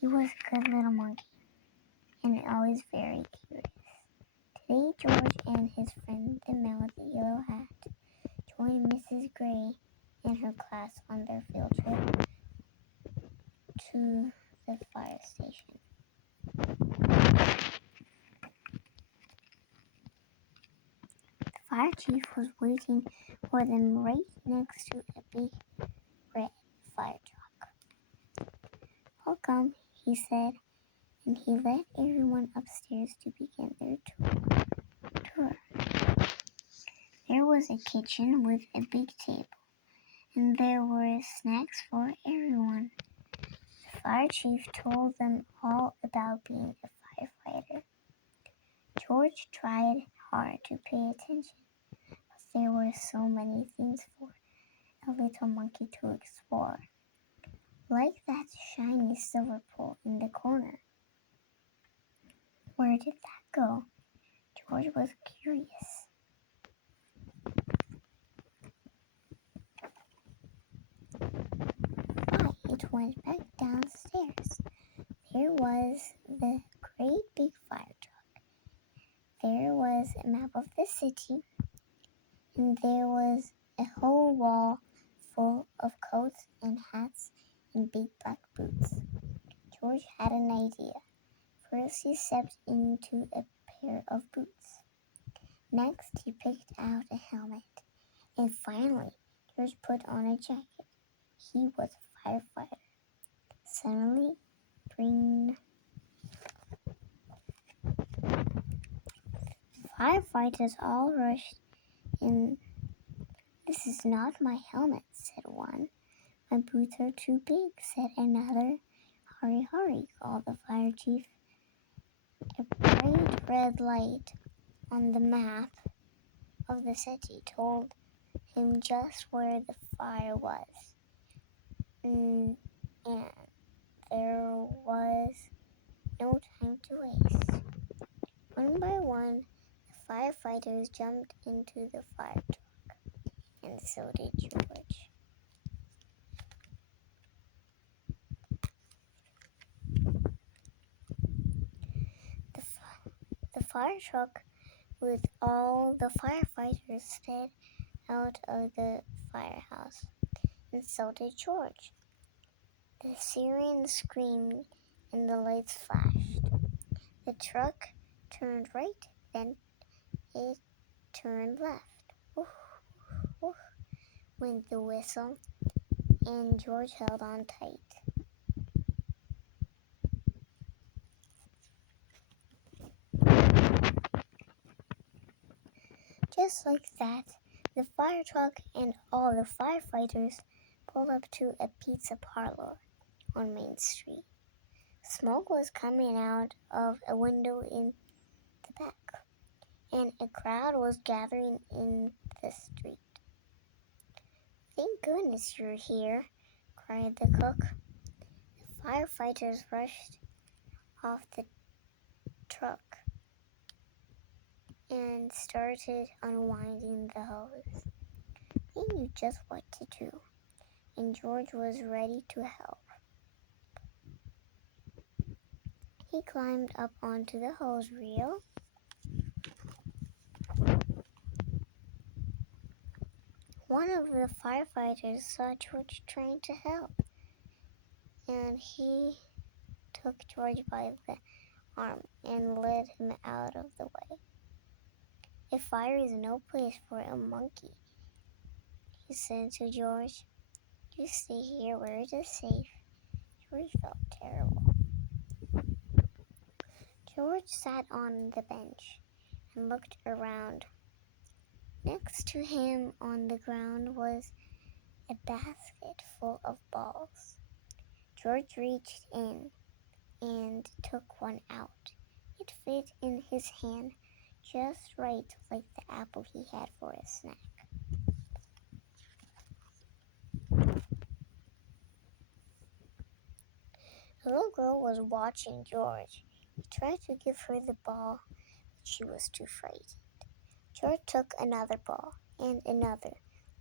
He was a good little monkey and always very curious. Today, George and his friend the man with the yellow hat joined Mrs. Gray and her class on their field trip to the fire station. The fire chief was waiting for them right next to a big red fire truck. "Welcome," he said, and he led everyone upstairs to begin their tour. There was a kitchen with a big table, and there were snacks for everyone. The fire chief told them all about being a firefighter. George tried hard to pay attention, but there were so many things for a little monkey to explore, like that shiny silver pole in the corner. Where did that go? George was curious. But it went back downstairs. There was the great big fire truck. There was a map of the city, and there was a whole wall full of coats and hats and big black boots. George had an idea. First, he stepped into a pair of boots. Next, he picked out a helmet. And finally, George put on a jacket. He was a firefighter. Suddenly, bring. The firefighters all rushed in. "This is not my helmet," said one. "My boots are too big," said another. "Hurry, hurry," called the fire chief. A bright red light on the map of the city told him just where the fire was. And there was no time to waste. One by one, the firefighters jumped into the fire truck, and so did George. The fire truck with all the firefighters sped out of the firehouse, and so did George. The siren screamed and the lights flashed. The truck turned right, then it turned left. "Woof, woof," went the whistle, and George held on tight. Just like that, the fire truck and all the firefighters pulled up to a pizza parlor on Main Street. Smoke was coming out of a window in the back, and a crowd was gathering in the street. "Thank goodness you're here," cried the cook. The firefighters rushed off the truck and started unwinding the hose. They knew just what to do, and George was ready to help. He climbed up onto the hose reel. One of the firefighters saw George trying to help, and he took George by the arm and led him out of the way. "A fire is no place for a monkey," he said to George. "You stay here where it is safe." George felt terrible. George sat on the bench and looked around. Next to him on the ground was a basket full of balls. George reached in and took one out. It fit in his hand just right, like the apple he had for a snack. The little girl was watching George. He tried to give her the ball, but she was too frightened. George took another ball and another.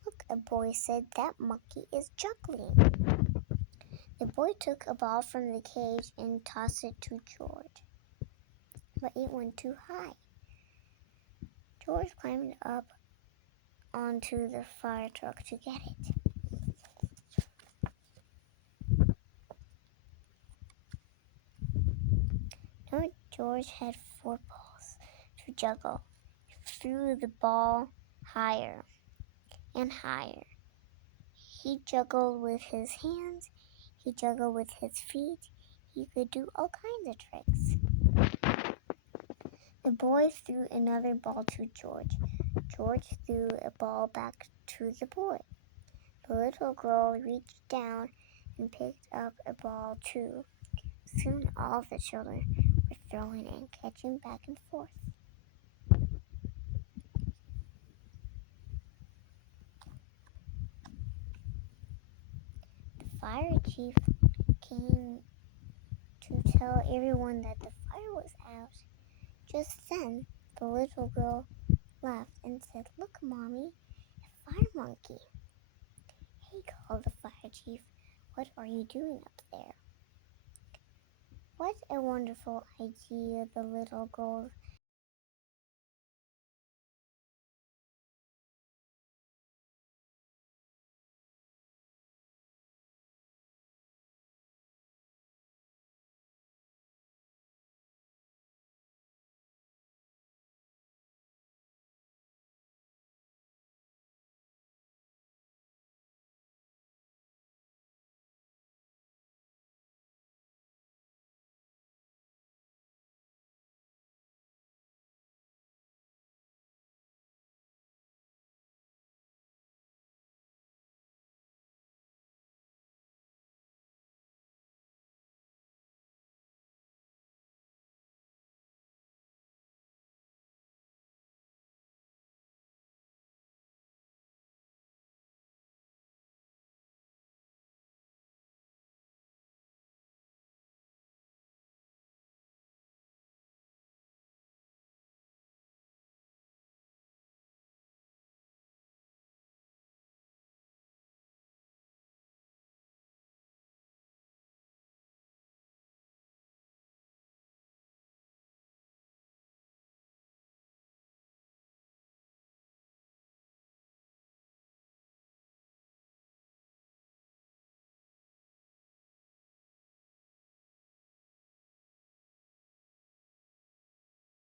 "Look," a boy said, "that monkey is juggling." The boy took a ball from the cage and tossed it to George, but it went too high. George climbed up onto the fire truck to get it. Now George had 4 balls to juggle. He threw the ball higher and higher. He juggled with his hands. He juggled with his feet. He could do all kinds of tricks. The boy threw another ball to George. George threw a ball back to the boy. The little girl reached down and picked up a ball too. Soon all the children were throwing and catching back and forth. The fire chief came to tell everyone that the fire was out. Just then, the little girl laughed and said, "Look, Mommy, a fire monkey." "Hey," called the fire chief, "what are you doing up there?" "What a wonderful idea," the little girl